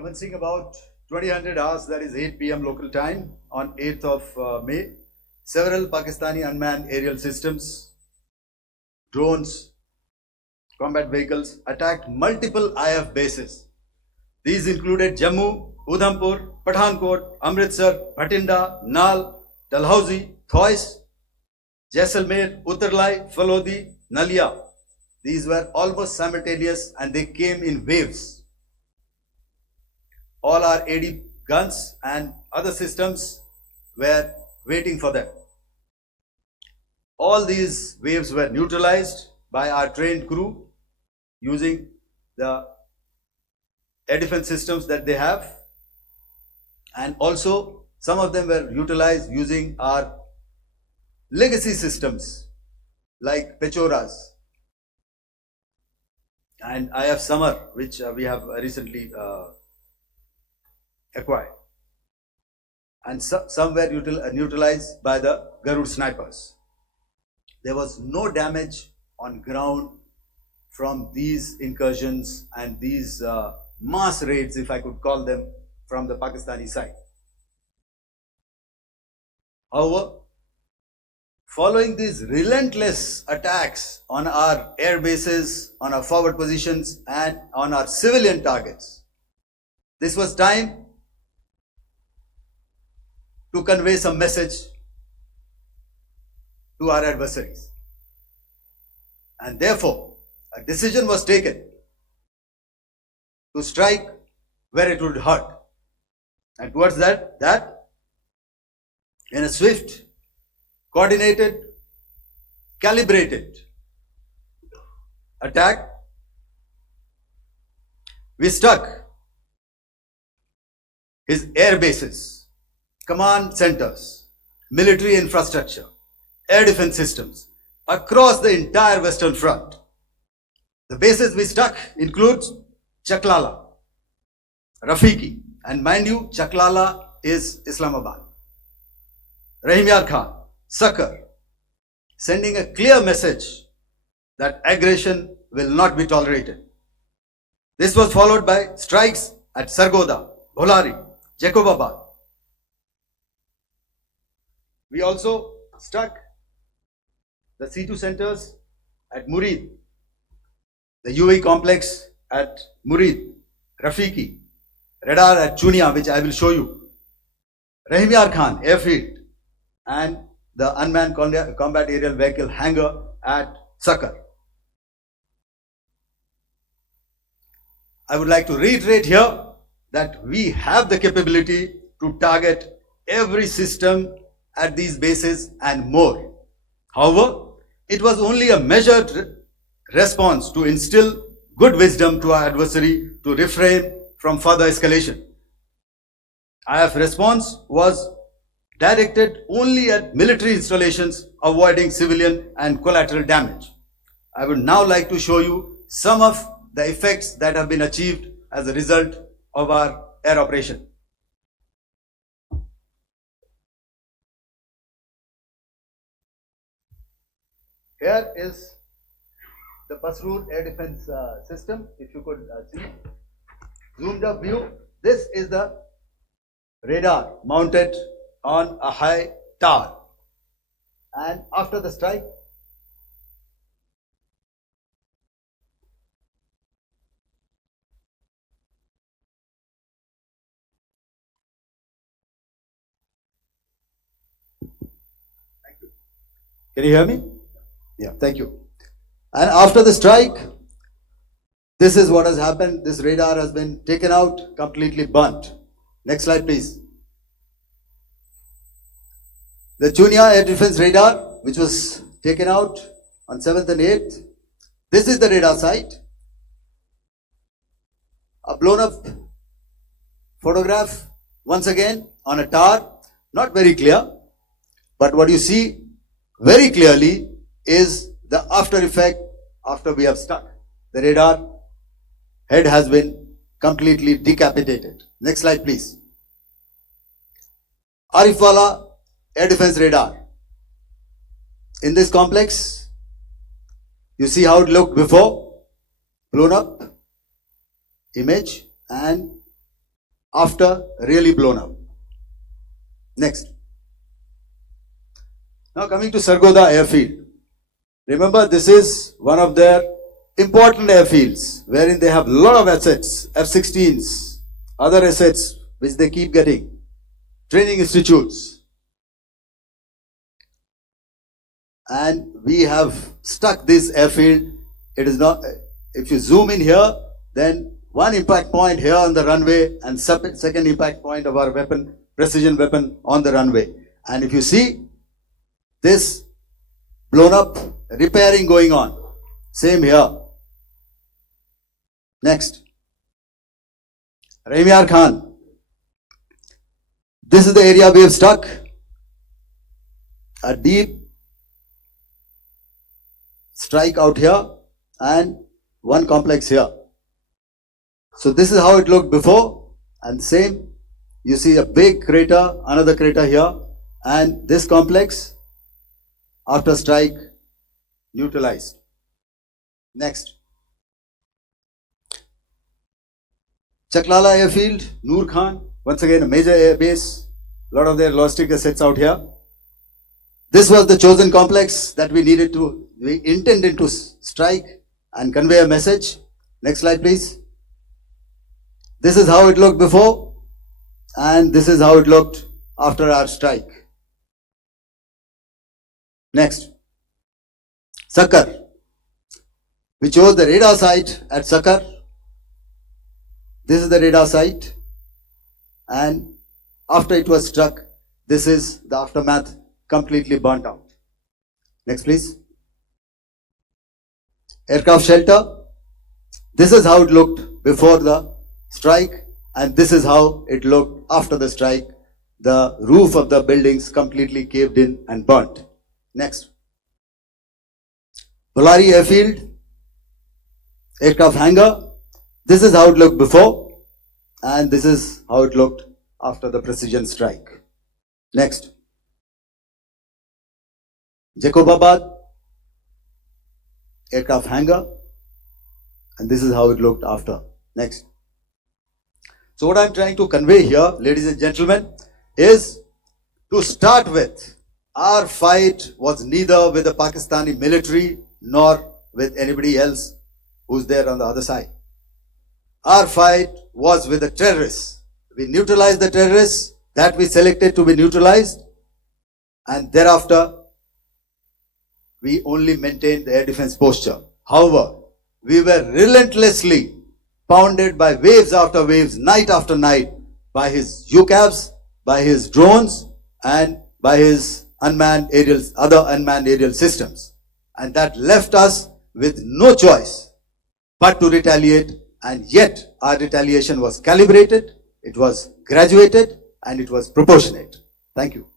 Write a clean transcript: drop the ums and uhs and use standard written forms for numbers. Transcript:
Commencing about 2000 hours, that is 8 p.m. local time, on 8th of May, several Pakistani unmanned aerial systems, drones, combat vehicles attacked multiple IF bases. These included Jammu, Udhampur, Pathankot, Amritsar, Bhatinda, Nal, Dalhousie, Thois, Jaisalmer, Uttarlai, Falodi, Nalia. These were almost simultaneous and they came in waves. All our AD guns and other systems were waiting for them. All these waves were neutralized by our trained crew using the air defense systems that they have, and also some of them were utilized using our legacy systems like Pechoras and IF Summer, which we have recently acquired, and some were neutralized by the Garud snipers. There was no damage on ground from these incursions and these mass raids, if I could call them, from the Pakistani side. However, following these relentless attacks on our air bases, on our forward positions and on our civilian targets, this was time to convey some message to our adversaries. And therefore, a decision was taken to strike where it would hurt. And towards that, in a swift, coordinated, calibrated attack, we struck his air bases, command centers, military infrastructure, air defense systems across the entire Western Front. The bases we struck includes Chaklala, Rafiki, and mind you, Chaklala is Islamabad, Rahimyar Khan, Shankar, sending a clear message that aggression will not be tolerated. This was followed by strikes at Sargoda, Bholari, Jacobabad. We also struck the C2 centers at Murid, the UAE complex at Murid, Rafiki, radar at Chunia, which I will show you, Rahimyar Khan airfield, and the unmanned combat aerial vehicle hangar at Shankar. I would like to reiterate here that we have the capability to target every system at these bases and more. However, it was only a measured response to instill good wisdom to our adversary to refrain from further escalation. IF response was directed only at military installations, avoiding civilian and collateral damage. I would now like to show you some of the effects that have been achieved as a result of our air operation. Here is the Pasroor air defense system. If you could see, zoomed up view. This is the radar mounted on a high tower, and after the strike, thank you. Can you hear me? Yeah, thank you. And after the strike, this is what has happened. This radar has been taken out, completely burnt. Next slide, please. The Chunia air defense radar, which was taken out on 7th and 8th. This is the radar site. A blown up photograph, once again, on a tower. Not very clear, but what you see very clearly is the after effect after we have struck. The radar head has been completely decapitated. Next slide, please. Arifwala air defense radar. In this complex, you see how it looked before, blown up image, and after really blown up. Next. Now coming to Sargodha airfield. Remember, this is one of their important airfields wherein they have a lot of assets, F-16s, other assets which they keep getting, training institutes. And we have stuck this airfield. It is not, if you zoom in here, then one impact point here on the runway and second impact point of our weapon, precision weapon on the runway. And if you see this blown up, repairing going on. Same here. Next. Raimyar Khan. This is the area we have stuck. A deep strike out here and one complex here. So this is how it looked before, and same. You see a big crater, another crater here, and this complex after strike neutralized. Next. Chaklala airfield, Noor Khan, once again a major air base, a lot of their logistic assets out here. This was the chosen complex that we intended to strike and convey a message. Next slide please. This is how it looked before, and this is how it looked after our strike. Next. Shankar. We chose the radar site at Shankar. This is the radar site, and after it was struck, this is the aftermath, completely burnt out. Next please. Aircraft shelter. This is how it looked before the strike, and this is how it looked after the strike. The roof of the buildings completely caved in and burnt. Next. Ballari airfield, aircraft hangar. This is how it looked before, and this is how it looked after the precision strike. Next. Jacobabad, aircraft hangar, and this is how it looked after. Next. So what I'm trying to convey here, ladies and gentlemen, is to start with, our fight was neither with the Pakistani military nor with anybody else who's there on the other side. Our fight was with the terrorists. We neutralized the terrorists that we selected to be neutralized, and thereafter we only maintained the air defense posture. However, we were relentlessly pounded by waves after waves, night after night, by his UCAVs, by his drones, and by his other unmanned aerial systems. And that left us with no choice but to retaliate, and yet our retaliation was calibrated, it was graduated, and it was proportionate. Thank you.